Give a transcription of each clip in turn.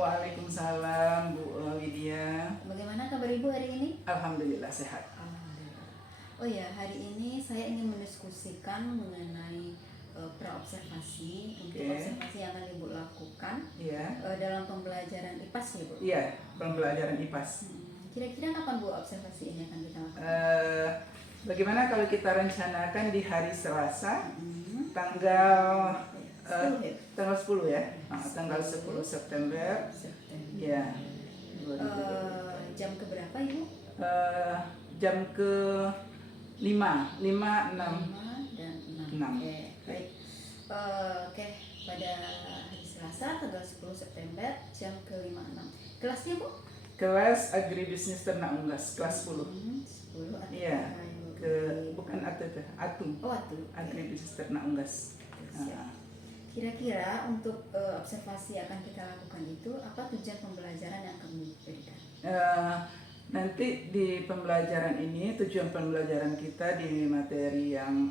Waalaikumsalam Bu Widya. Bagaimana kabar Ibu hari ini? Alhamdulillah sehat. Alhamdulillah. Oh ya, hari ini saya ingin mendiskusikan mengenai praobservasi untuk observasi yang akan Ibu lakukan dalam pembelajaran IPAS ya Bu? Iya, pembelajaran IPAS. Kira-kira kapan Bu observasi ini akan kita lakukan? Bagaimana kalau kita rencanakan di hari Selasa, tanggal 10 ya, tanggal 10 September. Ya. Jam keberapa Ibu? Jam ke 5, 6. 5 dan 6. Oke, baik. Oke, pada hari Selasa tanggal 10 September jam ke 5, 6. Kelasnya Bu? Kelas Agribisnis Ternak Unggas, kelas 10. 10 atau iya. Bukan Atu. Oh, Atu. Agribisnis Ternak Unggas. Kira-kira untuk observasi akan kita lakukan itu apa tujuan pembelajaran yang akan diberikan? Nanti di pembelajaran ini tujuan pembelajaran kita di materi yang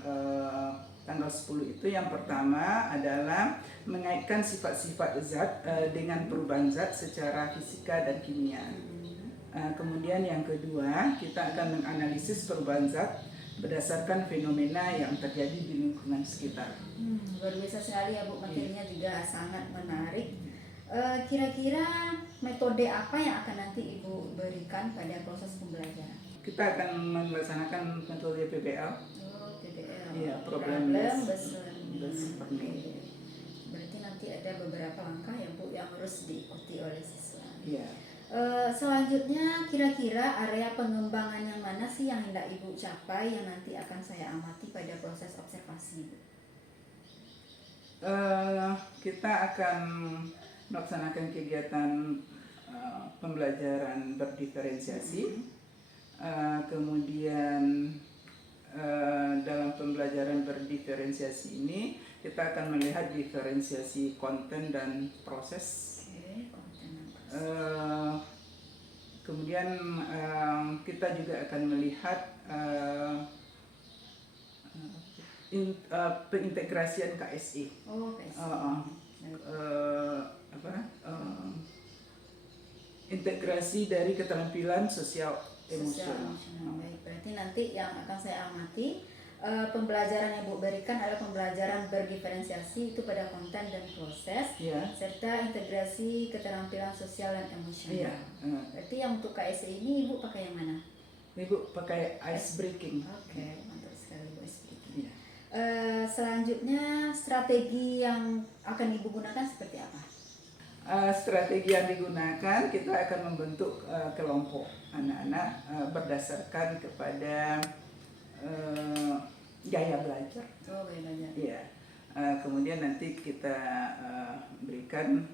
tanggal 10 itu yang pertama adalah mengaitkan sifat-sifat zat dengan perubahan zat secara fisika dan kimia. Kemudian yang kedua kita akan menganalisis perubahan zat berdasarkan fenomena yang terjadi di lingkungan sekitar. Luar biasa sekali ya Bu, materinya juga sangat menarik. Kira-kira metode apa yang akan nanti Ibu berikan pada proses pembelajaran? Kita akan melaksanakan metode PBL. Oh, PBL. Iya, problem based learning. Berarti nanti ada beberapa langkah ya Bu yang harus diikuti oleh siswa. Iya. Selanjutnya kira-kira area pengembangan yang mana sih yang hendak Ibu capai yang nanti akan saya amati pada proses observasi? Kita akan melaksanakan kegiatan pembelajaran berdiferensiasi. Kemudian dalam pembelajaran berdiferensiasi ini kita akan melihat diferensiasi konten dan proses. Kemudian kita juga akan melihat pengintegrasian KSE. Integrasi dari keterampilan sosial emosional. Baik, berarti nanti yang akan saya amati pembelajaran yang Bu berikan adalah pembelajaran berdiferensiasi itu pada konten dan proses, serta integrasi keterampilan sosial dan emosional. Berarti yang untuk KSE ini Ibu pakai yang mana? Ibu pakai ice breaking. Oke, mantap sekali Bu, ice breaking. Selanjutnya strategi yang akan Ibu gunakan seperti apa? Strategi yang digunakan kita akan membentuk kelompok anak-anak berdasarkan kepada gaya belajar. Oh, gaya belajar. Iya. Kemudian nanti kita berikan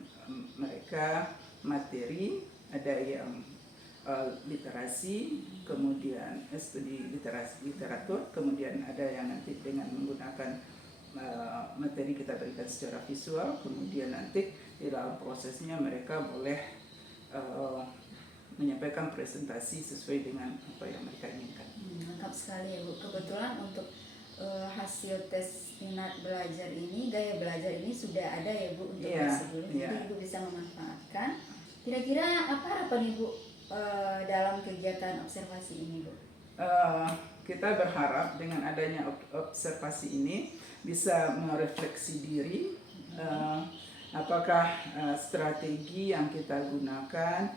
mereka materi, ada yang literasi, kemudian studi literatur, kemudian ada yang nanti dengan menggunakan materi kita berikan secara visual, kemudian nanti di dalam prosesnya mereka boleh menyampaikan presentasi sesuai dengan apa yang mereka inginkan. Lengkap sekali ya Bu. Kebetulan untuk hasil tes minat belajar ini, gaya belajar ini sudah ada ya Bu untuk sebelumnya. Jadi Ibu bisa memanfaatkan. Kira-kira apa harapan Ibu dalam kegiatan observasi ini Bu? Kita berharap dengan adanya observasi ini bisa merefleksi diri, apakah strategi yang kita gunakan,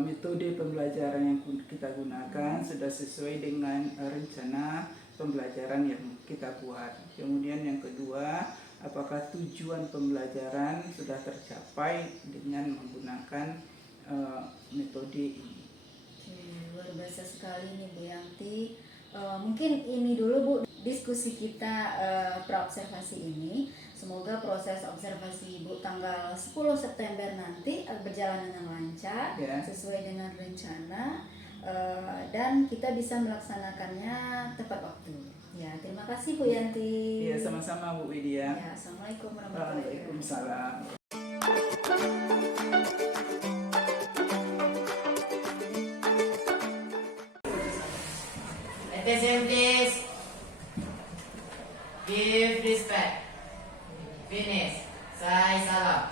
metode pembelajaran yang kita gunakan sudah sesuai dengan rencana pembelajaran yang kita buat. Kemudian yang kedua, apakah tujuan pembelajaran sudah tercapai dengan menggunakan metode ini. Luar biasa sekali nih Bu Yanti. Mungkin ini dulu Bu diskusi kita praobservasi ini. Semoga proses observasi Ibu tanggal 10 September nanti berjalan dengan lancar, sesuai dengan rencana, dan kita bisa melaksanakannya tepat waktu. Ya, terima kasih Bu Yanti. Iya, sama-sama Bu Widya. Ya, Assalamualaikum warahmatullahi wabarakatuh. Waalaikumsalam. Attention please. Give respect. Finish. Say salam.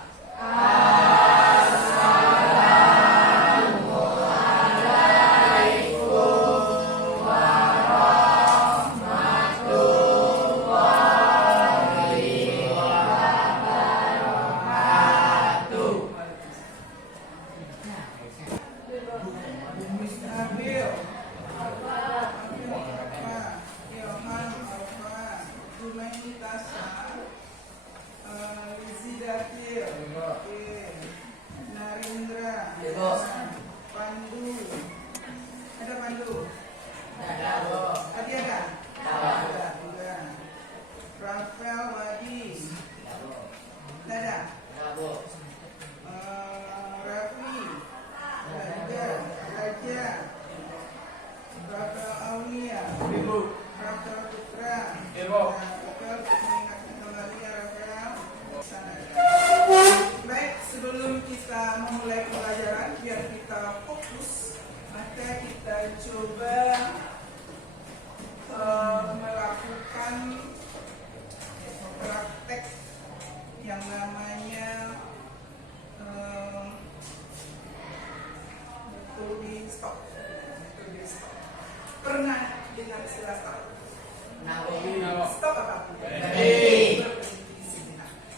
Pandu. Ada Pandu? Ada, Bu. Adi ada? Ada juga. Rafael Wadi. Ada? Ada, Bu. Raffi. Ada. Raja. Rafael Aulia. Ibu. Rafael Putra. Ibu. Rafael, mengingatkan kembali ya Rafael. Sana. Baik, sebelum kita memulai pelajaran, biar kita fokus, maka kita coba melakukan praktek yang namanya metode stop. Metode stop. Pernah dengar istilah stop? Stop apa? Berhenti.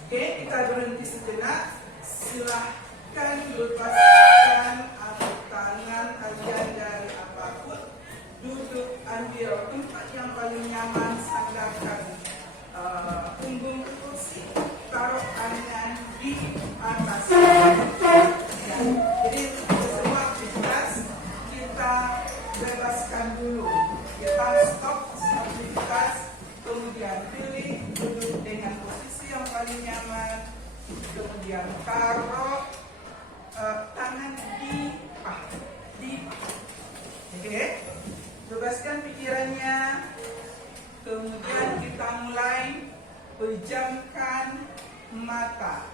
Oke, kita berhenti sejenak. Silahkan lepaskan tangan kalian dari apapun. Duduk, ambil tempat yang paling nyaman, sandarkan punggung kursi, taruh tangan di atas. Ya, jadi semua aktivitas kita bebaskan dulu. Kita stop aktivitas, kemudian pilih duduk dengan posisi yang paling nyaman, kemudian taruh tangan di paha. Oke, bebaskan pikirannya. Kemudian kita mulai pejamkan mata.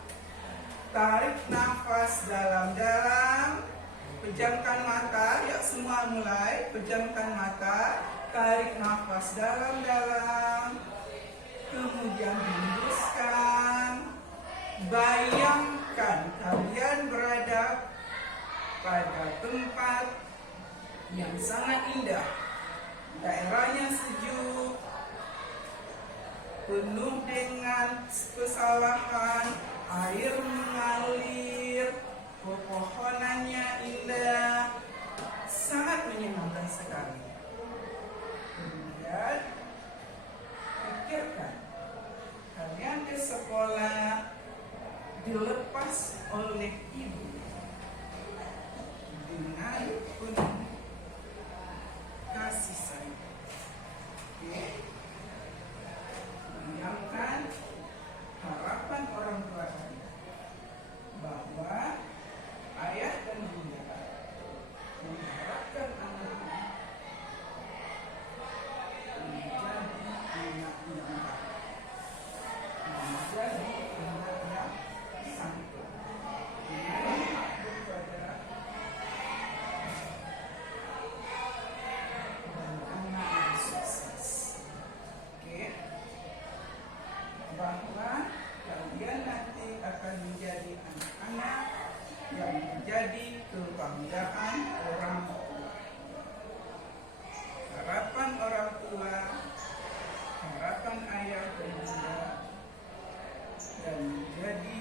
Tarik nafas dalam-dalam. Pejamkan mata. Yuk semua mulai. Pejamkan mata. Tarik nafas dalam-dalam. Kemudian hembuskan. Bayangkan kalian berada pada tempat yang sangat indah. Daerahnya sejuk, penuh dengan pesawahan, air mengalir, pepohonannya indah, sangat menyenangkan sekali. Kemudian pikirkan, kalian ke sekolah dilepas oleh ibu dengan penuh kasih sayang. Oke. Bayangkan harapan orang tua kita bahwa ayah dan bunda mengharapkan anaknya menjadi anak yang baik, menjadi anak yang santun, mengabdi pada dan anak yang sukses. Oke, bahwa kalian nanti akan menjadi anak-anak yang menjadi kebanggaan orang tua. Harapan orang tua, harapan ayah dan bunda, dan menjadi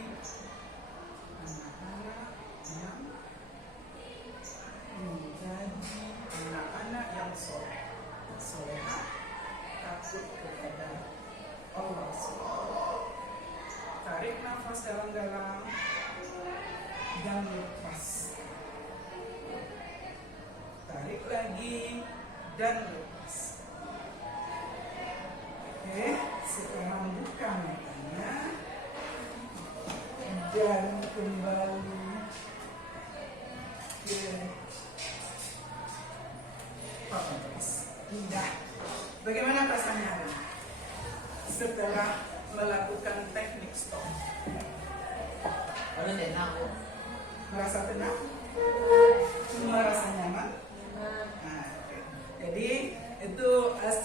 anak-anak yang menjadi anak-anak yang soleh, solehah, takut kepada Allah SWT. Tarik nafas dalam-dalam dan lepas. Tarik lagi dan lepas. Oke, sekarang buka matanya dan kembali ke papas. Indah. Bagaimana perasaannya hari ini? Setelah melakukan teknik stop, Ada tenang, Bu. merasa tenang? Semua rasa nyaman? Nah, oke. Jadi itu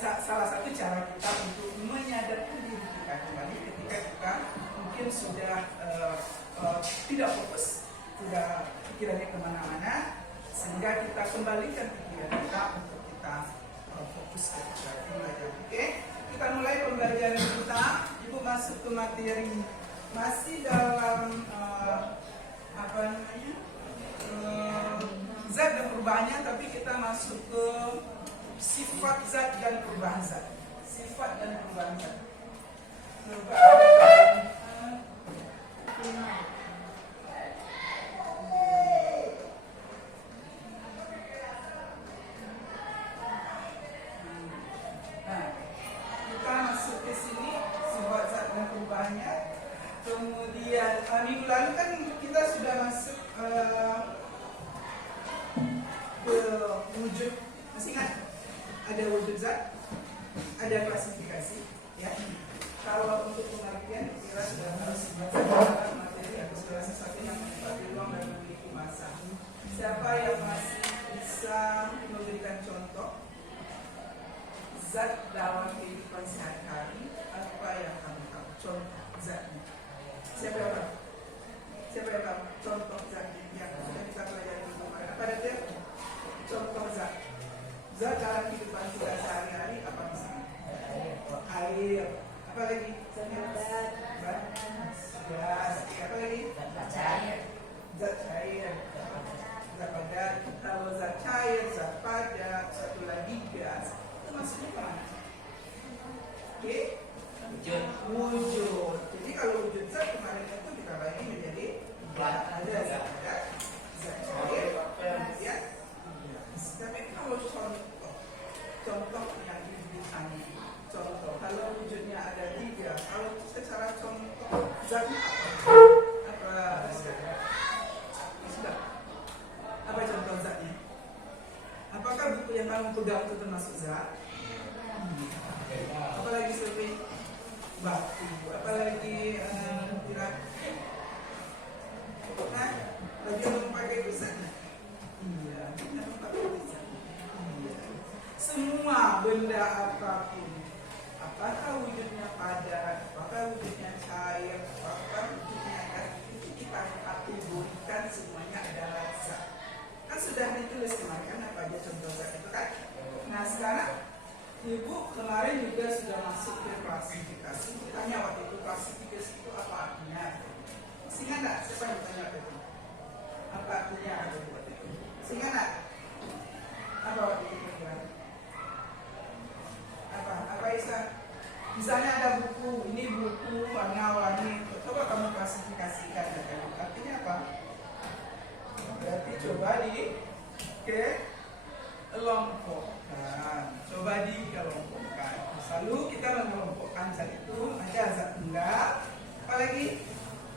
salah satu cara kita untuk menyadarkan diri kita kembali ketika kita mungkin sudah tidak fokus, sudah kemana-mana, sehingga kita kembalikan pikiran kita untuk kita fokus ke belajar. Oke, kita mulai pembelajaran kita. Ibu masuk ke materi, masih dalam zat dan perubahannya, tapi kita masuk ke sifat zat dan perubahan zat. Sifat dan perubahan zat. Kita masuk ke sini sifat zat dan perubahannya. Kemudian minggu lalu kan kita sudah masuk ke wujud. Masih ingat? Ada wujud zat, ada klasifikasi, ya. Kalau untuk pengertian kira sudah harus baca materi atau segala sesuatu yang menempati ruang dan memiliki masa. Siapa yang masih bisa memberikan contoh zat dalam kehidupan sehari-hari, apa yang kamu tahu? Contoh zatnya. Siapa yang tahu? Siapa yang tahu contoh zatnya yang sudah kita pelajari kemarin? Apa ada dia? Contoh zat. Zat dalam kehidupan kita sehari-hari apa misalnya? Air. Apa lagi? Gas. Apa lagi? Zat cair. Zat cair. Zat padat. Kalau zat cair, zat padat, satu lagi gas. Itu maksudnya apa? Oke? Wujud. Jadi kalau wujud zat kemarin itu kita bagi menjadi ada zat padat, zat cair, kemudian. Tapi kalau contoh yang ditanya, contoh kalau wujudnya ada tiga, kalau secara contoh zatnya apa sudah apa contoh zatnya? Apakah buku yang kamu pegang itu termasuk zat? Apalagi seperti batu, apalagi bagi yang memakai busanya. Iya, yang memakai busanya. Semua benda apapun, apakah wujudnya padat, apakah wujudnya cair, apakah wujudnya gas, itu kita kategorikan semuanya adalah zat. Kan sudah ditulis kemarin kan apa aja contoh zat itu kan. Nah sekarang Ibu kemarin juga sudah masuk ke klasifikasi. Tanya waktu itu klasifikasi itu apa artinya? Sehingga enggak? Siapa yang tanya waktu itu? Apa artinya waktu itu? Sehingga enggak? Apa waktu itu? Apa Isa? Misalnya ada buku, ini buku warna-warni. Coba kamu klasifikasikan. Artinya apa? Berarti coba dikelompokkan. Coba dikelompokkan. Selalu kita mengelompokkan zat itu. Ada zat tunggal. Apalagi?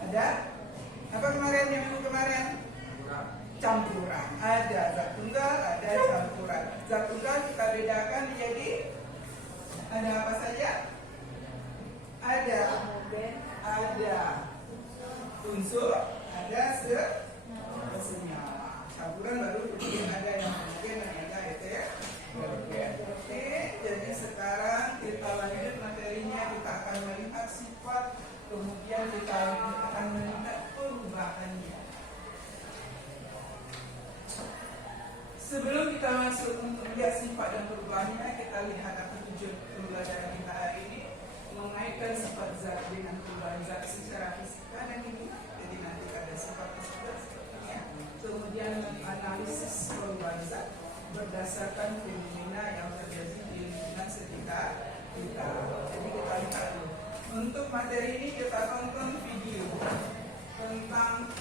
Ada? Apa kemarin yang minggu kemarin? Campuran. Ada zat tunggal, ada campuran. Zat tunggal kita bedakan menjadi ada apa saja? Ada unsur, ada senyawa. Campuran baru kemudian ada yang homogen dan ada heterogen. Oke, jadi sekarang kita lanjut materinya. Kita akan melihat sifat, kemudian kita akan melihat perubahannya. Sebelum kita masuk untuk melihat sifat dan perubahannya, kita lihat apa tujuan pembelajaran kita hari ini. Mengaitkan sifat zat dengan perubahan zat secara fisika dan kimia. Jadi nanti ada sifat tersebut sepertinya. Kemudian menganalisis perubahan zat berdasarkan fenomena yang terjadi di lingkungan sekitar kita. Jadi kita lihat dulu. Untuk materi ini kita tonton video tentang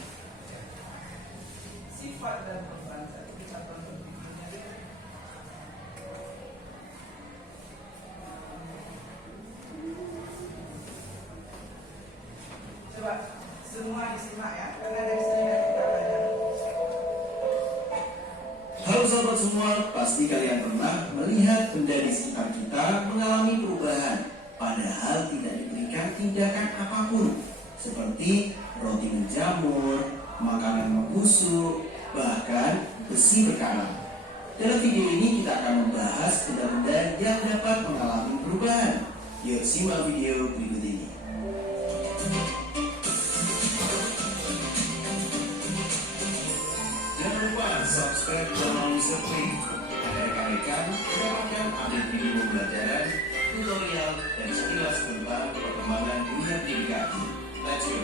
sifat dan perubahan zat. Kita tonton videonya dulu. Coba semua disimak ya, karena dari sini kita belajar. Halo sahabat semua, pasti kalian pernah melihat benda di sekitar kita mengalami perubahan, padahal tidak diberikan tindakan apapun, seperti roti menjamur, makanan membusuk, bahkan besi berkarat. Dalam video ini kita akan membahas benda-benda yang dapat mengalami perubahan. Yuk simak video berikut ini. Jangan lupa subscribe channel Mr. Play agar rekan-rekan mendapatkan update video pembelajaran, tutorial, dan sekilas tentang perkembangan dunia pendidikan. Let's go!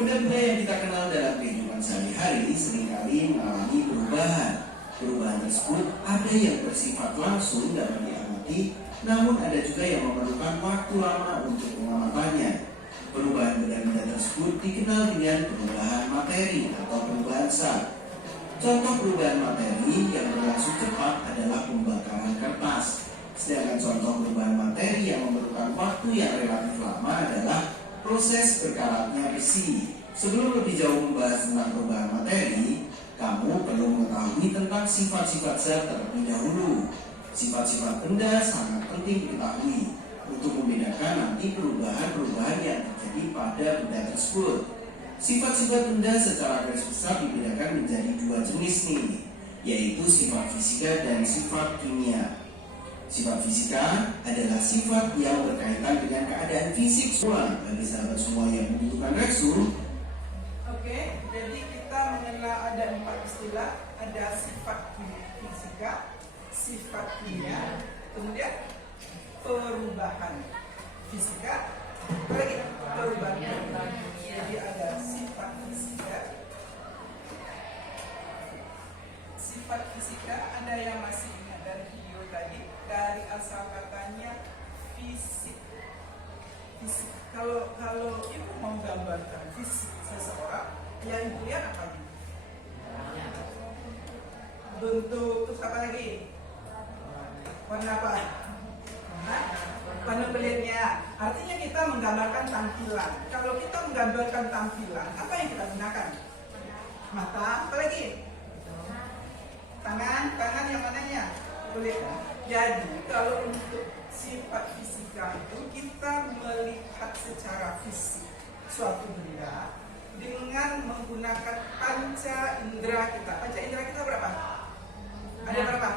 Benda-benda yang kita kenal dalam kehidupan sehari-hari seringkali mengalami perubahan. Perubahan tersebut ada yang bersifat langsung dapat diamati, namun ada juga yang memerlukan waktu lama untuk pengamatannya. Perubahan benda-benda tersebut dikenal dengan perubahan materi atau perubahan zat. Contoh perubahan materi yang berlangsung cepat adalah pembakaran kertas. Sedangkan contoh perubahan materi yang memerlukan waktu yang relatif lama adalah proses berkaratnya besi. Sebelum lebih jauh membahas tentang perubahan materi, kamu perlu mengetahui tentang sifat-sifat zat terlebih dahulu. Sifat-sifat benda sangat penting diketahui untuk membedakan nanti perubahan-perubahan yang terjadi pada benda tersebut. Sifat-sifat benda secara garis besar dibedakan menjadi dua jenis nih, yaitu sifat fisika dan sifat kimia. Sifat fisika adalah sifat yang berkaitan dengan keadaan fisik semua. Bagi sahabat semua yang membutuhkan reksum. Oke, jadi kita mengenal ada 4 istilah. Ada sifat fisika, sifat kimia, kemudian perubahan fisika, lagi perubahan. Jadi ada sifat fisika. Sifat fisika ada yang masih ingat dari video tadi, dari asal katanya fisik. Fisik. Kalau ibu mau gambarkan fisik seseorang, yang ibu lihat apa nih? Bentuk, terus apa lagi? Warna apa? Warna kulitnya. Artinya kita menggambarkan tampilan. Kalau kita menggambarkan tampilan, apa yang kita gunakan? Mata, apa lagi? Tangan yang mananya? Kulit. Jadi kalau untuk sifat fisika itu kita melihat secara fisik suatu benda dengan menggunakan panca indera kita. Panca indera kita berapa? Ada berapa?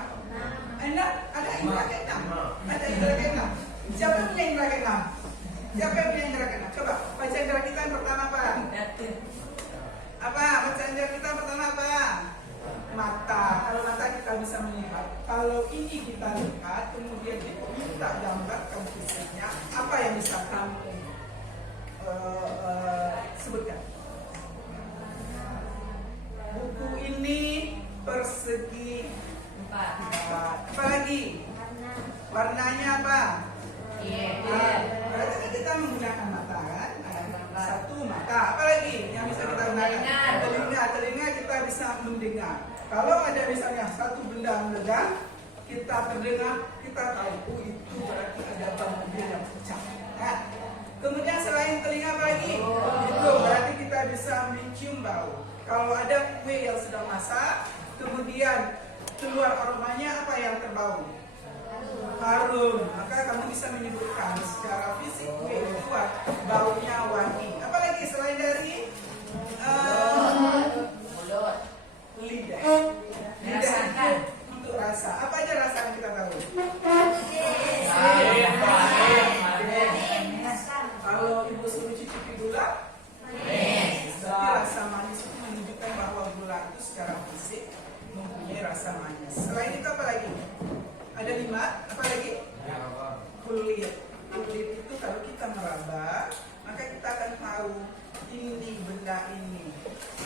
Ada indera keenam. Ada indera keenam. Siapa yang punya indera keenam? Siapa yang punya indera keenam? Coba panca indera kita yang pertama apa? Apa? Panca indera kita yang pertama apa? Mata. Kalau mata kita bisa melihat. Kalau ini kita lihat, kemudian kita minta gambarkan fisiknya, apa yang bisa kamu sebutkan? Buku ini persegi 4. Apa lagi? Warnanya apa? Berarti kita menggunakan mata kan? Satu mata. Apa lagi yang bisa kita gunakan? Telinga kita bisa mendengar. Kalau ada misalnya satu benda meledak, kita terdengar, kita tahu itu berarti ada benda yang pecah. Nah, kemudian selain telinga apa lagi? Itu berarti kita bisa mencium bau. Kalau ada kue yang sedang masak, kemudian keluar aromanya, apa yang terbau? Harum. Maka kamu bisa menyebutkan secara fisik kue itu baunya wangi. Apalagi selain dari lidah. Lidah itu untuk rasa. Apa aja rasa yang kita tahu? Kalau ibu suruh cicipi gula, berarti rasa manis itu menunjukkan bahwa gula itu secara fisik mempunyai rasa manis. Selain itu apa lagi? Ada 5. Apa lagi? Kulit. Kulit itu kalau kita meraba, maka kita akan tahu ini benda ini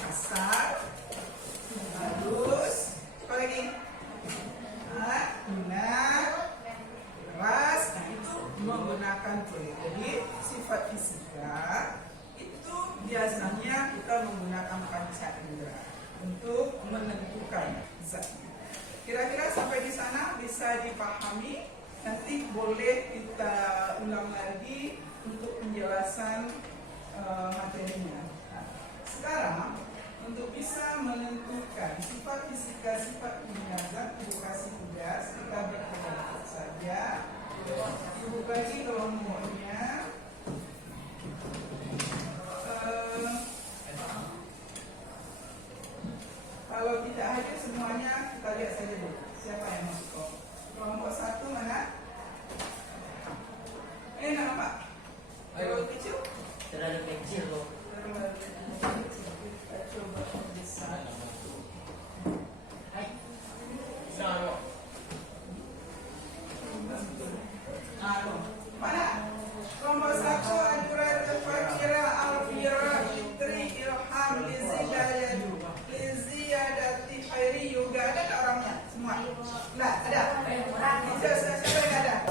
kasar, halus, apa lagi? Lunak, keras. Nah itu menggunakan kulit. Jadi sifat fisika itu biasanya kita menggunakan panca indera untuk menentukan zatnya. Kira-kira sampai di sana bisa dipahami. Nanti boleh kita ulang lagi untuk penjelasan materinya. Nah, sekarang untuk bisa menentukan sifat fisika, sifat kimia, zat, ibu kasih tugas, kita berkelompok saja. Ibu bagi kelompoknya. Kalau tidak hadir semuanya, kita lihat saja dulu siapa yang masuk kelompok terlalu kecil kok. Kita coba besar. Hai. Salah. Mana? Kelompok 1 Adura Tafakira Alfira Fitri Ilham Lizidayat Liziyadati Khairi Yoga. Ada tak orangnya? Semua? Nah, ada? Siapa yang ada?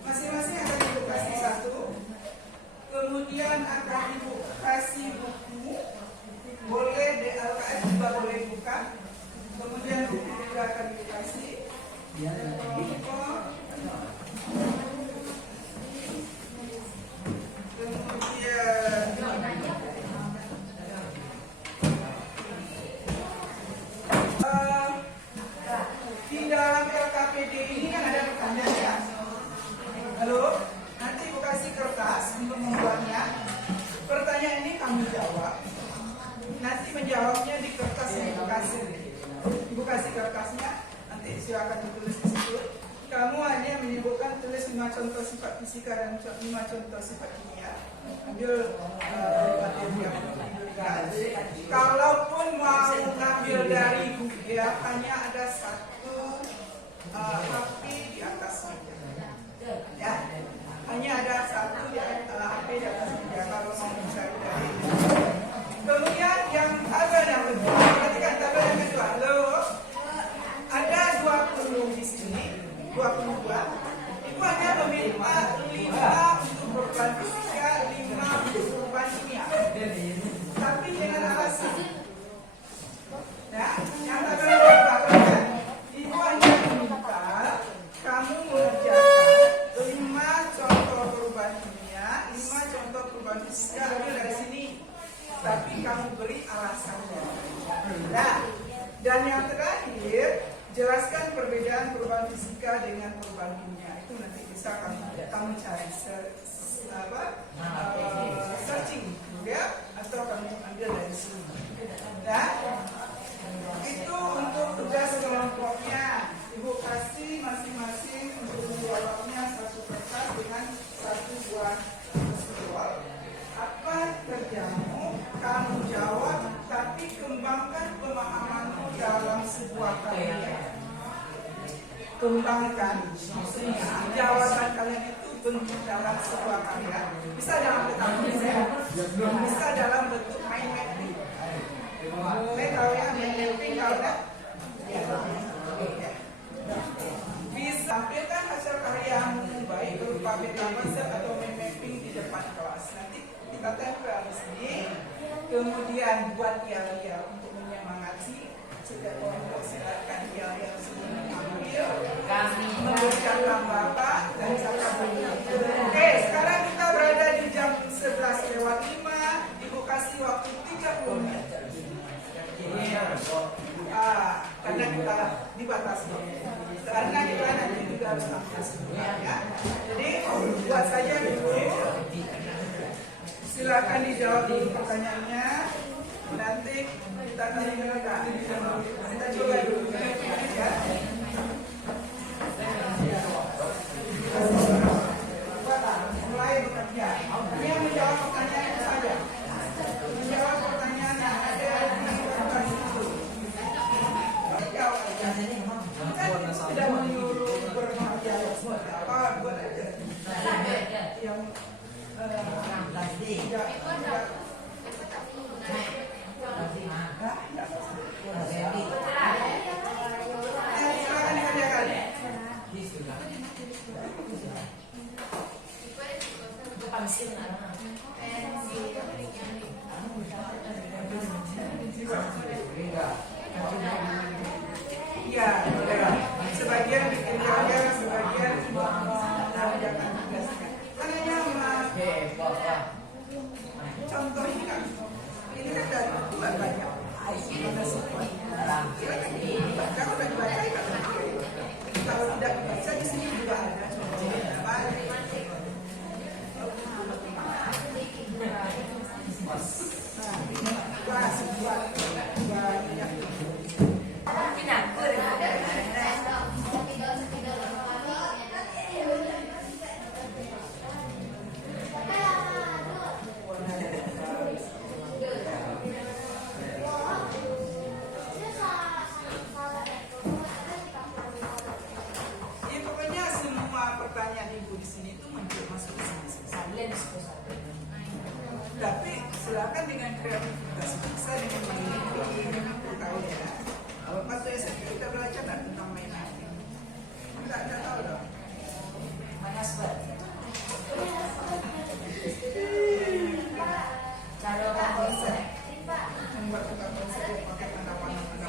Masing-masing akan ibu kasih satu, kemudian akan ibu kasih buku, boleh DLKS juga boleh buka, kemudian buku juga akan ibu kasih. Di dalam LKPD ini kan ada pertanyaan ya. Halo, nanti ibu kasih kertas untuk membuatnya. Pertanyaan ini kamu jawab. Nanti menjawabnya di kertas yang ibu kasih. Ibu kasih kertasnya, nanti silakan ditulis di situ. Kamu hanya menyebutkan, tulis 5 contoh sifat fisika dan 5 contoh sifat kimia. Ambil materi yang diberikan. Kalaupun mau ngambil dari buku ya, hanya ada satu HP di atas meja. Ya, hanya ada satu HP di atas meja kalau mau mencari dari. Kemudian yang tabel yang kedua, perhatikan tabel yang kedua. Lalu ada 20 di sini, 22. Ibu hanya meminta 5 untuk perubahan fisika, 5 untuk perubahan kimia. Tapi dengan alasan. Ya, yang tabel yang kedua, perhatikan. Ibu hanya meminta kamu mengerjakan 5 contoh perubahan kimia, 5 contoh perubahan fisika, ambil dari sini. Tapi kamu beri alasannya. Nah, dan yang terakhir, jelaskan perbedaan perubahan fisika dengan perubahan kimia. Itu nanti bisa kamu cari searching, ya, atau kamu ambil dari sini. Nah, itu untuk tugas kelompoknya. Ibu kasih masing-masing untuk kelompoknya satu kertas dengan satu buah spidol. Apa kerjamu? Kamu jawab, tapi kembangkan pemahamanmu dalam sebuah karya. Kembangkan, maksudnya jawaban kalian itu bentuk dalam sebuah karya. Bisa dalam bentuk tulisan, bisa dalam bentuk mind mapping. Tahu ya, mind mapping tahu kan? Bisa tampilkan hasil karyamu baik berupa beta konsep atau mind mapping di depan kelas. Nanti kita tempel di sini, kemudian buat yel-yel untuk menyemangati. Sudah kelompok silakan yel-yel sebelum ambil, mengerjakan bapak dan cakap lagi. Oke, sekarang kita berada di jam 11:05. Ibu kasih waktu 30 menit. Karena kita dibatasi. Karena kita nanti juga harus ambil ya. Jadi buat saja dulu. Silakan dijawab dulu pertanyaannya. Nanti kita akan mengerjakan. Kita coba dulu ya. Mulai bekerja. Ini yang menjawab pertanyaan itu saja. Menjawab pertanyaan yang ada di kertas itu. Jawab aja. Tidak menyuruh bekerja apa buat aja. Yang tidak silakan dikerjakan. Iya, sebagian bikin karya, sebagian mengerjakan tugasnya. Karena Kalau udah dibaca, kalau tidak dibaca di sini juga ada. Tapi silakan dengan kreativitas bisa dengan memiliki kaya. Kalau pas SMP kita belajar tentang mainan. Tidak tahu dong. Mana sebab? Cara konsep. Membuat kita konsep pakai tanda-tanda.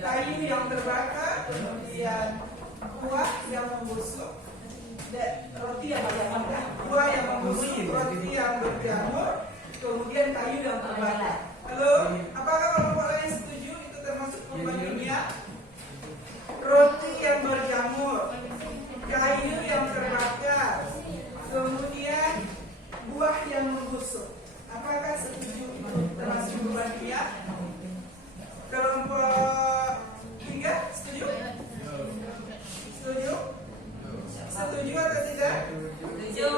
Kayu yang terbakar, kemudian kuah yang membusuk, dan roti yang berjamur. Kuah yang membusuk, roti yang berjamur, kemudian kayu yang terbakar. Halo, apakah kelompok lain setuju itu termasuk perubahan kimia? Roti yang berjamur, kayu yang terbakar, kemudian buah yang membusuk. Apakah setuju itu termasuk perubahan kimia? Kelompok 3 setuju? Setuju? Setuju atau tidak? Setuju.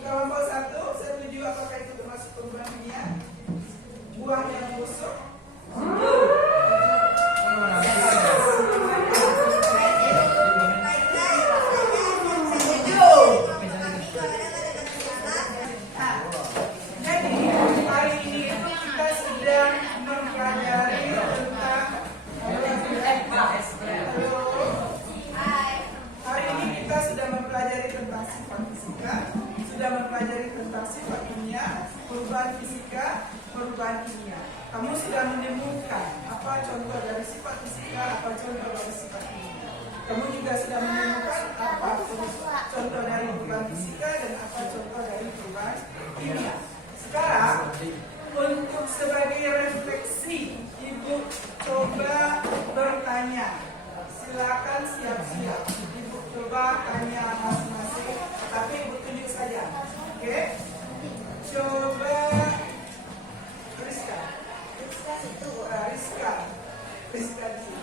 Kelompok 1 setuju apakah itu termasuk perubahan sifat fisika, sudah mempelajari tentang sifat kimia, perubahan fisika, perubahan kimia. Kamu sudah menemukan apa contoh dari sifat fisika, apa contoh dari sifat kimia. Kamu juga sudah menemukan apa contoh dari perubahan fisika dan apa contoh dari perubahan kimia. Sekarang untuk sebagai refleksi, Ibu coba bertanya. Silakan siap-siap. Ibu coba tanya masing-masing, tapi Ibu tunjuk saja. Oke? Coba Rizka. Rizka di sini.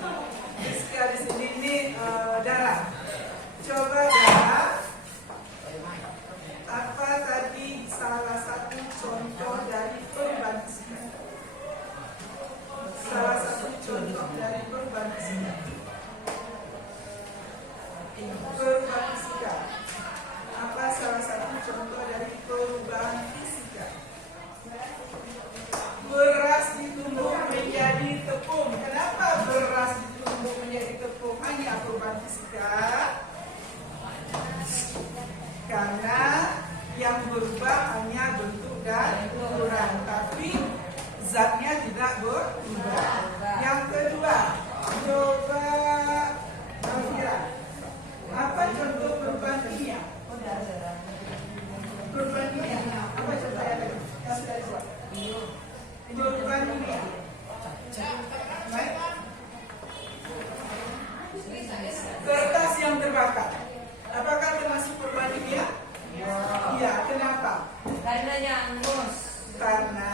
Rizka di sini ini Dara. Coba Dara. Apa tadi salah satu contoh dari perubahan fisika? Salah satu contoh dari perubahan fisika. Perubahan fisika. Apa salah satu contoh dari perubahan fisika? Beras ditumbuk menjadi tepung. Kenapa beras ditumbuk menjadi tepung? Hanya perubahan fisika. Karena yang berubah hanya bentuk dan ukuran, tapi zatnya tidak berubah. Yang kedua, coba Alfira. Apa contoh perubahan kimia? Perubahan kimia. Apa contohnya tadi? Yang sudah coba. Perubahan kimia. Baik. Kertas yang terbakar. Apakah termasuk perubahan kimia? Iya. Kenapa? Karena hangus. Karena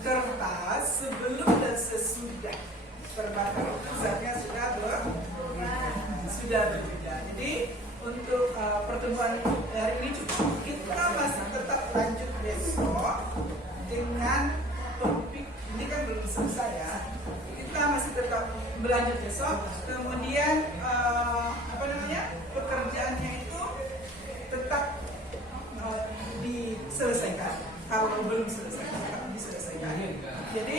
kertas sebelum dan sesudah terbakar itu zatnya sudah berbeda. Jadi untuk pertemuan hari ini cukup. Kita masih tetap lanjut besok dengan topik ini kan belum selesai ya. Kita masih tetap berlanjut besok. Kemudian pekerjaannya itu tetap diselesaikan. Kalau belum selesai, tetap diselesaikan. Jadi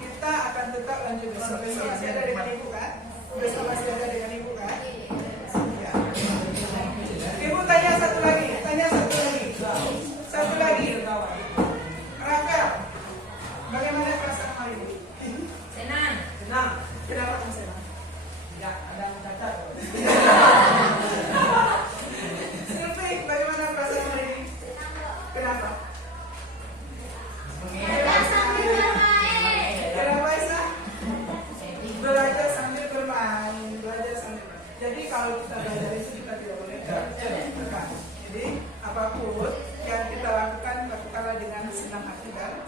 kita akan tetap lanjut besok. Besok masih ada dengan Ibu kan? Besok masih ada dengan Ibu kan? Ya. Ibu tanya satu lagi. Satu lagi. Rafael, bagaimana perasaan hari ini? Senang. Kenapa kamu senang? Tidak ada yang cacat. Silvi, bagaimana perasaan hari ini? Kenapa? Kenapa Isa? Belajar sambil bermain. Jadi kalau kita belajar itu kita tidak boleh tertekan. Jadi apapun yang kita lakukanlah dengan senang hati dan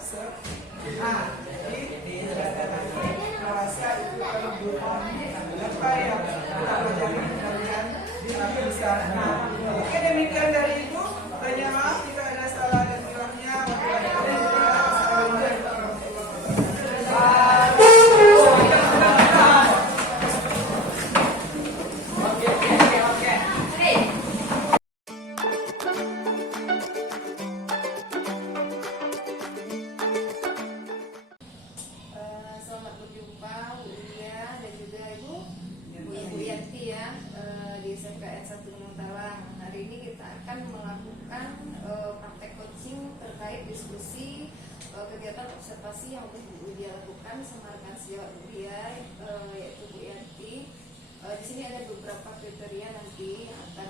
jadi jangan merasa itu kebutuhan apa yang kita pelajari kalian bisa. Oke, demikian dari Ibu. Banyak maaf jika ada salah dan kurangnya. Selamat berjumpa Bu Lia dan juga Ibu Yanti ya di SMKN 1 Gunung Talang. Hari ini kita akan melakukan praktek coaching terkait diskusi kegiatan observasi yang Bu Lia lakukan sama rekan sejawat Bu Lia yaitu Bu Yanti. Di sini ada beberapa kriteria nanti yang akan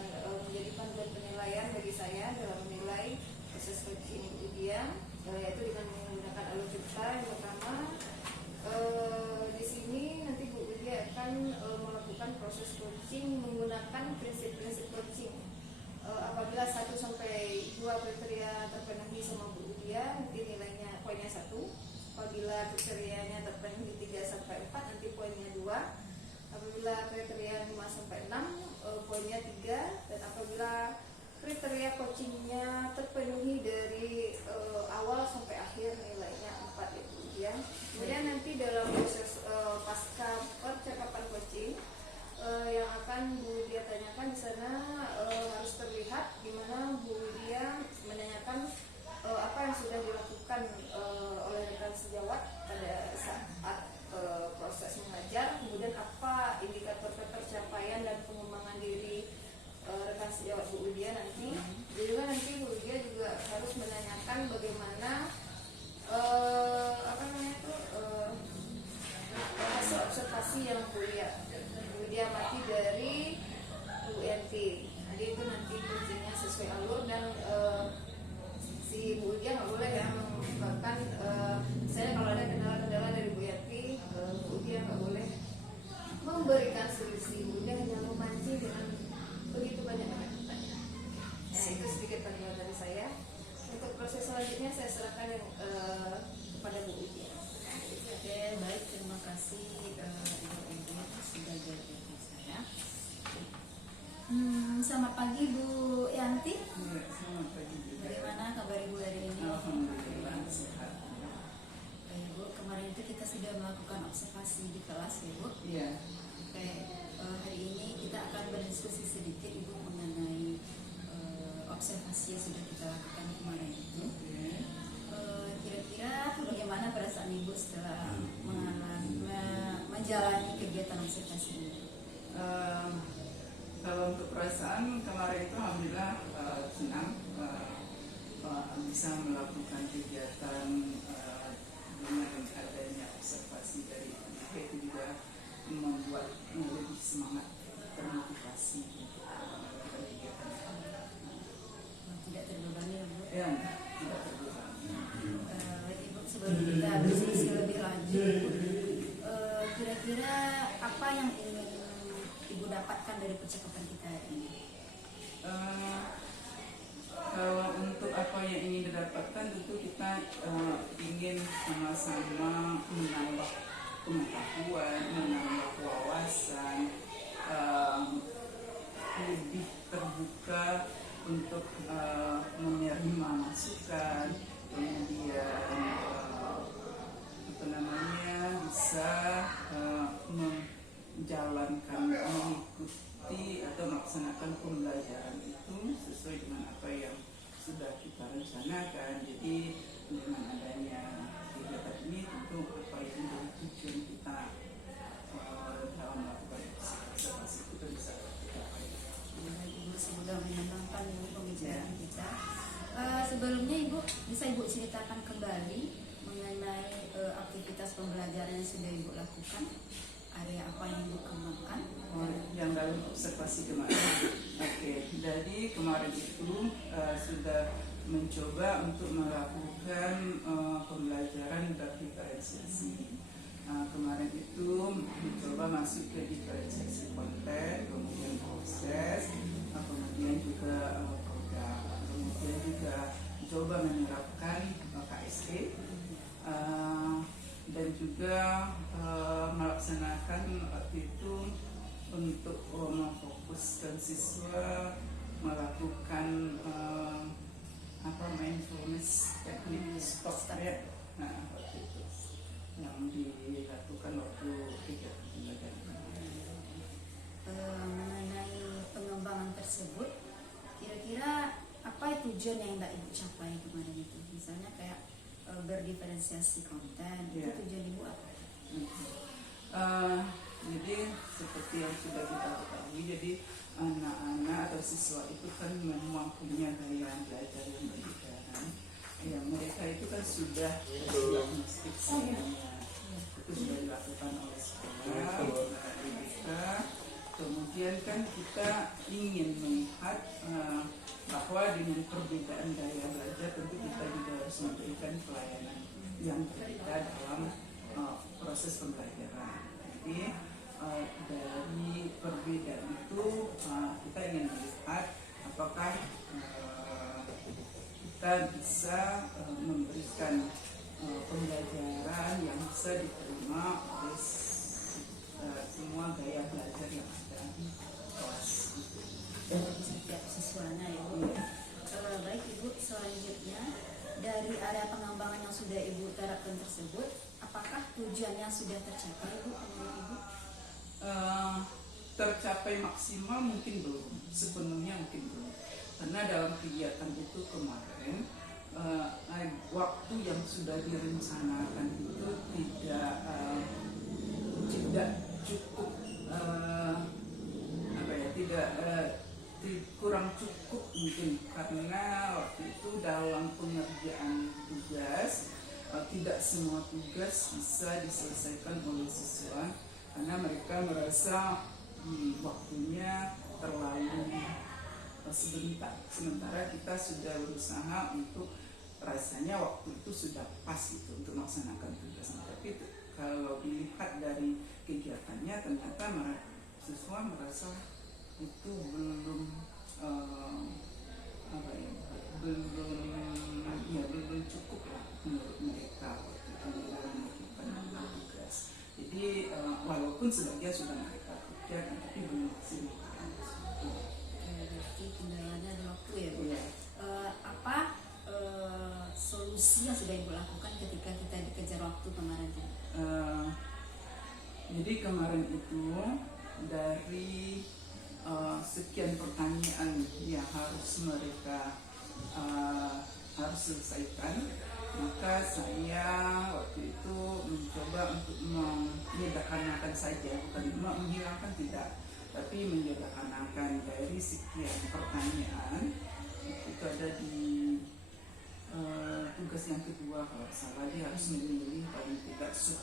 menjadi panduan penilaian bagi saya dalam menilai proses coaching Bu Lia, yaitu dengan menggunakan alur cerita. Yang pertama, di sini nanti Bu Widya akan melakukan proses coaching menggunakan prinsip-prinsip coaching. Apabila 1 sampai 2 kriteria terpenuhi sama Bu Widya, nanti nilainya poinnya 1. Apabila kriterianya terpenuhi 3 sampai 4, nanti poinnya 2. Apabila kriteria 5 sampai 6, poinnya 3. Dan apabila kriteria coachingnya terpenuhi dari awal sampai akhir, nilainya 4 ya Bu Widya. Kemudian nanti dalam proses pasca percakapan coaching yang akan Bu Widya tanyakan di sana harus terlihat di mana Bu Widya menanyakan apa yang sudah dilakukan oleh rekan sejawat pada saat proses mengajar, kemudian apa indikator pencapaian dan pengembangan diri rekan sejawat Bu Widya nanti. selanjutnya saya serahkan kepada Bu Widya. Oke, baik, terima kasih Ibu Edwin sudah jadi saya. Selamat pagi Bu Yanti. Ya, selamat pagi juga. Bagaimana kabar Ibu hari ini? Alhamdulillah sehat. Bu, kemarin itu kita sudah melakukan observasi di kelas ya Bu. Iya. Oke, hari ini kita akan berdiskusi sedikit Ibu mengenai observasi yang sudah kita lakukan kemarin itu. Kira-kira bagaimana perasaan Ibu setelah menjalani kegiatan observasi ini? Kalau untuk perasaan kemarin itu alhamdulillah senang bisa melakukan kegiatan dengan adanya observasi dari anak itu juga membuat lebih semangat, termotivasi untuk melakukan kegiatan. Tidak terbebani Bu. Ya, tidak terbebani. Ibu, sebelum kita diskusi lebih lanjut, kira-kira apa yang ingin Ibu dapatkan dari percakapan kita ini? Kalau untuk apa yang ingin didapatkan tentu kita ingin sama-sama menambah pengetahuan, menambah wawasan, lebih terbuka untuk menerima masukan, kemudian bisa menjalankan, mengikuti atau melaksanakan pembelajaran itu sesuai dengan apa yang sudah kita rencanakan. Jadi dengan adanya kegiatan ini tentu apa yang menjadi tujuan kita dalam melakukan observasi itu bisa tercapai. Ibu sudah menyenangkan Ibu pembicaraan kita. Sebelumnya Ibu, bisa Ibu ceritakan kembali mengenai aktivitas pembelajaran yang sudah Ibu lakukan? Area apa yang Ibu kembangkan? Yang dalam observasi kemarin. Oke, jadi kemarin itu sudah mencoba untuk melakukan pembelajaran diferensiasi. Kemarin itu mencoba masuk ke diferensiasi konten, kemudian proses, kemudian juga program, kemudian juga coba menerapkan KSE. Dan juga melaksanakan waktu itu untuk memfokuskan siswa melakukan mindfulness teknik stop ya. Nah, waktu itu yang dilakukan waktu kegiatan pembelajaran. Mengenai pengembangan tersebut, kira-kira apa tujuan yang hendak Ibu capai kemarin itu? Misalnya kayak berdiferensiasi konten, itu tujuan Ibu apa? Jadi seperti yang sudah kita ketahui, jadi anak-anak atau siswa itu kan memang punya gaya belajar yang berbeda kan. Ya, mereka itu kan sudah diagnostik semuanya. Itu sudah dilakukan oleh sekolah, oleh kita. Kemudian kan kita ingin melihat bahwa dengan perbedaan gaya belajar tentu kita juga harus memberikan pelayanan yang berbeda dalam proses pembelajaran. Jadi dari perbedaan itu kita ingin melihat apakah kita bisa memberikan pembelajaran yang bisa diterima oleh semua gaya belajar yang ada di kelas itu. Setiap siswanya ya Bu. Baik Ibu, selanjutnya dari area pengembangan yang sudah Ibu terapkan tersebut, apakah tujuannya sudah tercapai Bu menurut Ibu? Tercapai maksimal mungkin belum, sepenuhnya mungkin belum, karena dalam kegiatan itu kemarin waktu yang sudah direncanakan itu tidak cukup kurang cukup mungkin, karena waktu itu dalam pengerjaan tugas tidak semua tugas bisa diselesaikan oleh siswa karena mereka merasa waktunya terlalu sebentar, sementara kita sudah berusaha untuk rasanya waktu itu sudah pas itu untuk melaksanakan tugas. Tapi kalau dilihat dari kegiatannya ternyata siswa merasa itu belum belum sebagian sudah mereka kerjakan tapi belum maksimal. Berarti kendalanya ada waktu ya Bu. Iya. Apa solusi yang sudah Ibu lakukan ketika kita dikejar waktu kemarin? Jadi kemarin itu dari sekian pertanyaan yang harus mereka harus selesaikan, maka saya waktu itu mencoba untuk menyederhanakan saja, bukan menghilangkan tidak, tapi menyederhanakan dari sekian pertanyaan. Itu ada di tugas yang kedua kalau salah, dia harus memilih paling tidak 10,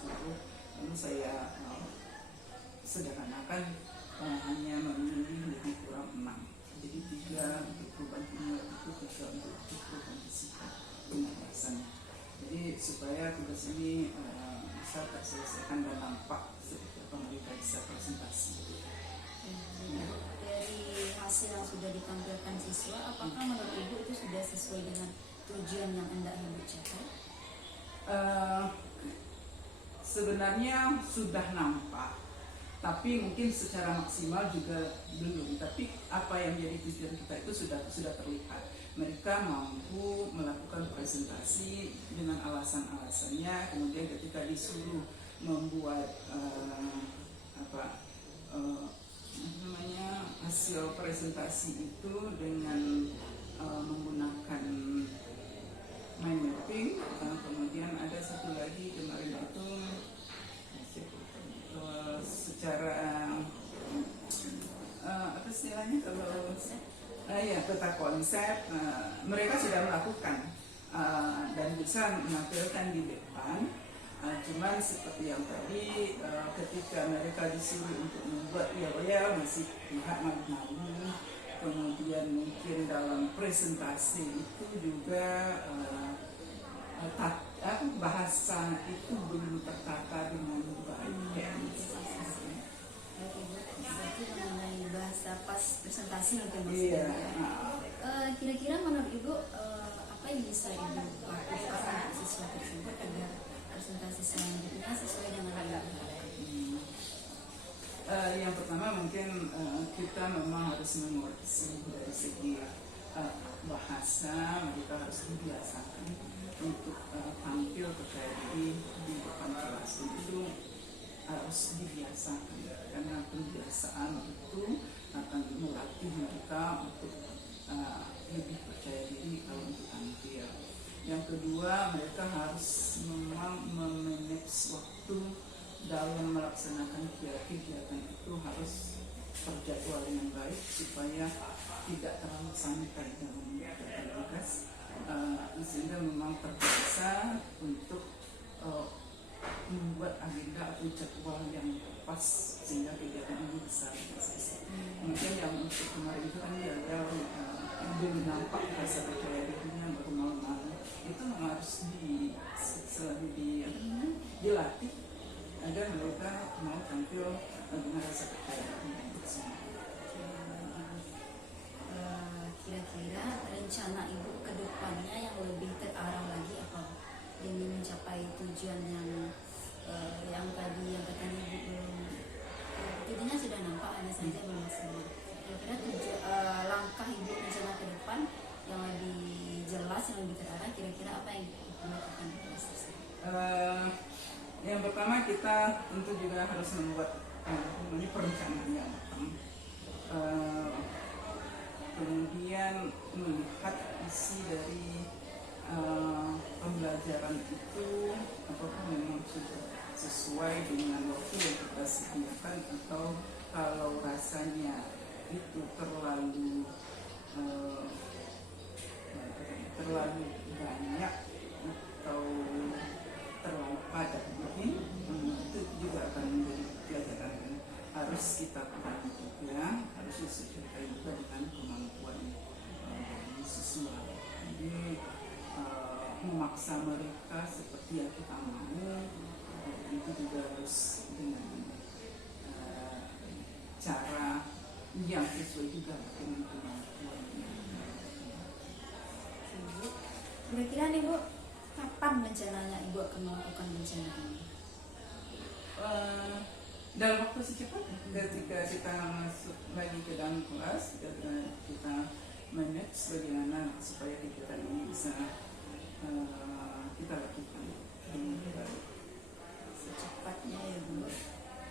lalu saya sederhanakan hanya memilih lebih kurang 6, jadi 3 untuk perubahan kimia itu, 3 untuk perubahan fisika penjelasannya. Jadi supaya tugas ini bisa terselesaikan dan nampak seperti apa mereka bisa presentasi. Dari hasil yang sudah ditampilkan siswa, apakah menurut Ibu itu sudah sesuai dengan tujuan yang hendak Ibu capai? Sebenarnya sudah nampak, tapi mungkin secara maksimal juga belum. Tapi apa yang menjadi tujuan kita itu sudah terlihat. Mereka mampu melakukan presentasi dengan alasan-alasannya. Kemudian ketika disuruh membuat hasil presentasi itu dengan menggunakan mind mapping. Kemudian ada satu lagi kemarin itu secara apa istilahnya kalau peta konsep, mereka sudah melakukan dan bisa menampilkan di depan. Cuman seperti yang tadi, ketika mereka disuruh untuk membuat yel-yel masih pihak malu-malu. Kemudian mungkin dalam presentasi itu juga bahasa itu belum tertata dengan baik. Berarti mengenai bahasa pas presentasi mungkin Iya. Kira-kira menurut Ibu apa yang bisa Ibu lakukan untuk siswa tersebut agar presentasi selanjutnya sesuai dengan yang Ibu harapkan? Yang pertama mungkin kita memang harus mengoreksi dari segi bahasa. Mereka harus dibiasakan untuk tampil percaya diri di depan kelas, itu harus dibiasakan, karena pembiasaan itu akan melatih mereka untuk lebih percaya diri kalau untuk tampil. Yang kedua, mereka harus memang memanage waktu dalam melaksanakan kegiatan itu, harus terjadwal dengan baik supaya tidak terlalu santai dalam mengerjakan tugas, sehingga memang terbiasa untuk membuat agenda atau jadwal yang pas sehingga kegiatan ini bisa selesai. Mungkin yang untuk kemarin itu kan belum nampak rasa percaya dirinya, baru malu-malu, itu harus selalu dilatih agar mereka mau tampil dengan rasa percaya diri. Kira-kira rencana Ibu ke depannya yang lebih terarah lagi apa demi mencapai tujuan yang tadi yang katanya Ibu belum, intinya sudah nampak, hanya saja belum maksimal. Kira-kira langkah Ibu rencana ke depan yang lebih jelas, yang lebih terarah, kira-kira apa yang Ibu lakukan di kelas tersebut? Yang pertama, kita tentu juga harus membuat perencanaan yang matang. Kemudian melihat isi dari pembelajaran itu apakah memang sudah sesuai dengan waktu yang kita sediakan, atau kalau rasanya itu terlalu banyak atau terlalu padat mungkin, itu juga akan menjadi pelajaran. Harus kita kurangi juga, harus disesuaikan juga dengan kemampuan siswa. Jadi memaksa mereka seperti yang kita mau, itu juga harus dengan cara yang sesuai juga dengan kemampuan. Kira-kira nih Bu, kapan rencananya Ibu akan melakukan rencana ini? dalam waktu secepat ketika kita masuk lagi ke dalam kelas, kita manage bagaimana supaya kegiatan ini bisa kita lakukan dengan baik. Secepatnya ya Bu.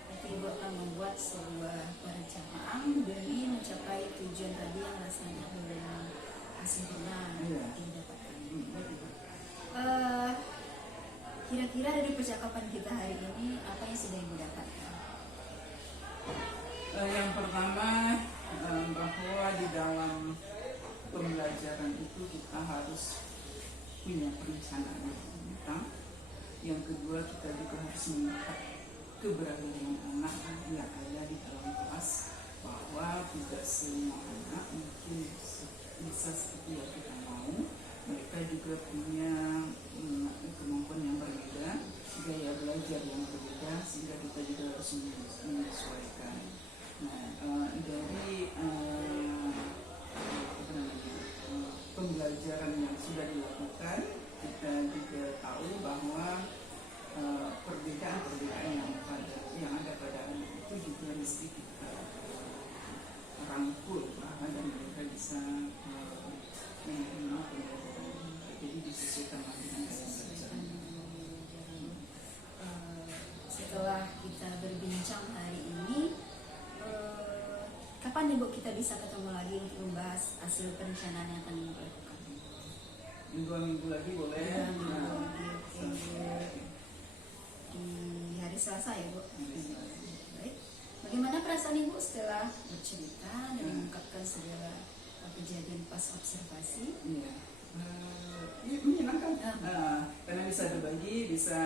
Nanti Ibu akan membuat sebuah perencanaan demi mencapai tujuan tadi yang rasanya belum sempurna didapatkan. Kira-kira dari percakapan kita hari ini apa yang sudah Ibu dapatkan? Yang pertama bahwa di dalam pembelajaran itu kita harus punya perencanaan yang matang. Yang kedua, kita juga harus melihat keberadaan anak yang ada di dalam kelas, bahwa tidak semua anak mungkin bisa seperti yang kita mau. Mereka juga punya kemampuan yang berbeda, gaya belajar yang berbeda, sehingga kita juga harus menyesuaikan. Nah, dari pembelajaran yang sudah dilakukan, kita juga tahu bahwa perbedaan-perbedaan yang ada pada anak itu juga mesti kita rangkul, dan mereka bisa menerima pembelajaran mereka. Jadi disesuaikan dengan gaya belajar. Setelah kita berbincang hari ini, kapan nih Bu kita bisa ketemu lagi untuk membahas hasil perencanaan yang akan Ibu lakukan? 2 minggu lagi boleh. Ya, Nah, di hari Selasa ya Bu. Baik. Bagaimana perasaan Ibu setelah bercerita dan mengungkapkan segala kejadian pas observasi? Iya. Menyenangkan. Karena bisa berbagi, bisa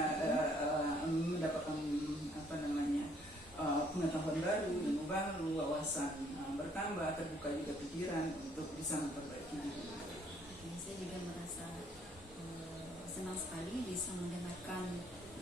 mendapatkan pengetahuan baru, ilmu baru, wawasan bertambah, terbuka juga pikiran untuk bisa memperbaiki diri. Saya juga merasa senang sekali bisa mendengarkan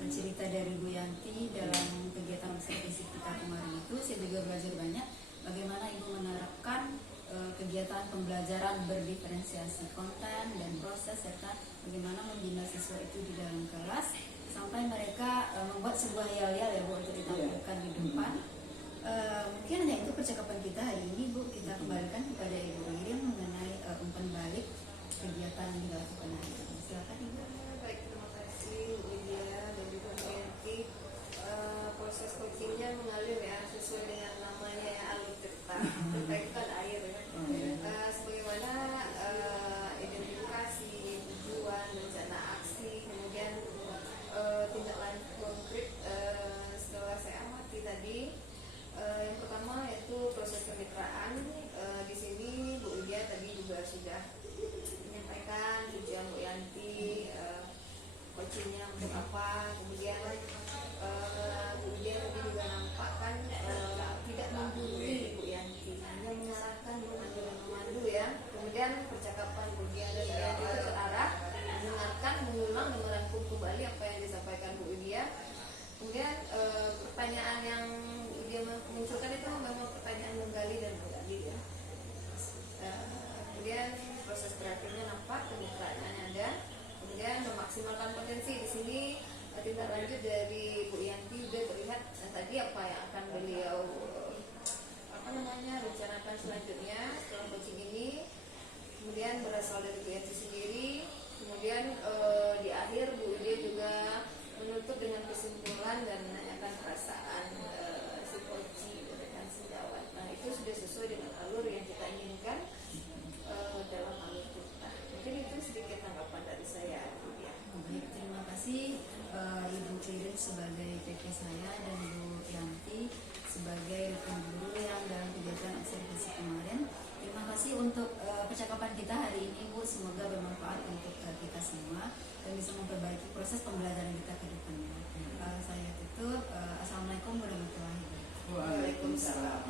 cerita dari Bu Yanti dalam kegiatan observasi kita kemarin itu. Saya juga belajar banyak bagaimana Ibu menerapkan kegiatan pembelajaran berdiferensiasi konten dan proses, serta bagaimana membina siswa itu di dalam kelas sampai mereka membuat sebuah yel-yel ya Bu untuk ditampilkan di depan. Mungkin hanya itu percakapan kita hari ini Bu. Kita kembalikan kepada Ibu Irin mengenai umpan balik kegiatan yang dilakukan hari ini. Silakan Ibu. Baik, terima kasih Bu Widya dan juga Bu Yanti. Proses coachingnya mengalir ya sesuai dengan namanya ya, alur cerita. Cerita itu kan air ya. Sebagaimana identifikasi, tujuan, rencana aksi, kemudian tindak lanjut konkret setelah saya amati tadi. Yang pertama yaitu proses kemitraan. Di sini Bu Widya tadi juga sudah menyampaikan tujuan Bu Yanti, coachingnya untuk apa, kemudian Bu Widya tadi juga nampak kan tidak membuli Bu Yanti, hanya mengarahkan, memandu dan memandu ya. Kemudian percakapan Bu Widya dan Bu Yanti itu terarah mendengarkan, mengulang dan merangkum kembali apa yang disampaikan Bu Widya. Kemudian pertanyaan yang dia munculkan itu memang pertanyaan menggali dan menggali ya. Kemudian proses kreatifnya nampak, kemitraannya ada. Kemudian memaksimalkan potensi. Di sini tindak lanjut dari Bu Yanti sudah terlihat tadi apa yang akan beliau rencanakan selanjutnya setelah coaching ini. Kemudian berasal dari Bu Yanti sendiri. Kemudian di akhir Bu Widya juga menutup dengan kesimpulan dan menanyakan perasaan si coaching dengan sejawat. Nah, itu sudah sesuai dengan alur yang kita inginkan dalam alur kita. Mungkin itu sedikit tanggapan dari saya, Bu Widya. Baik, terima kasih Ibu Irin sebagai PP saya dan Bu Yanti sebagai rekan guru yang dalam kegiatan observasi kemarin. Terima kasih untuk percakapan kita hari ini Bu. Semoga bermanfaat untuk kita semua dan bisa memperbaiki proses pembelajaran kita ke depannya. Saya tutup. Assalamualaikum warahmatullahi wabarakatuh. Waalaikumsalam.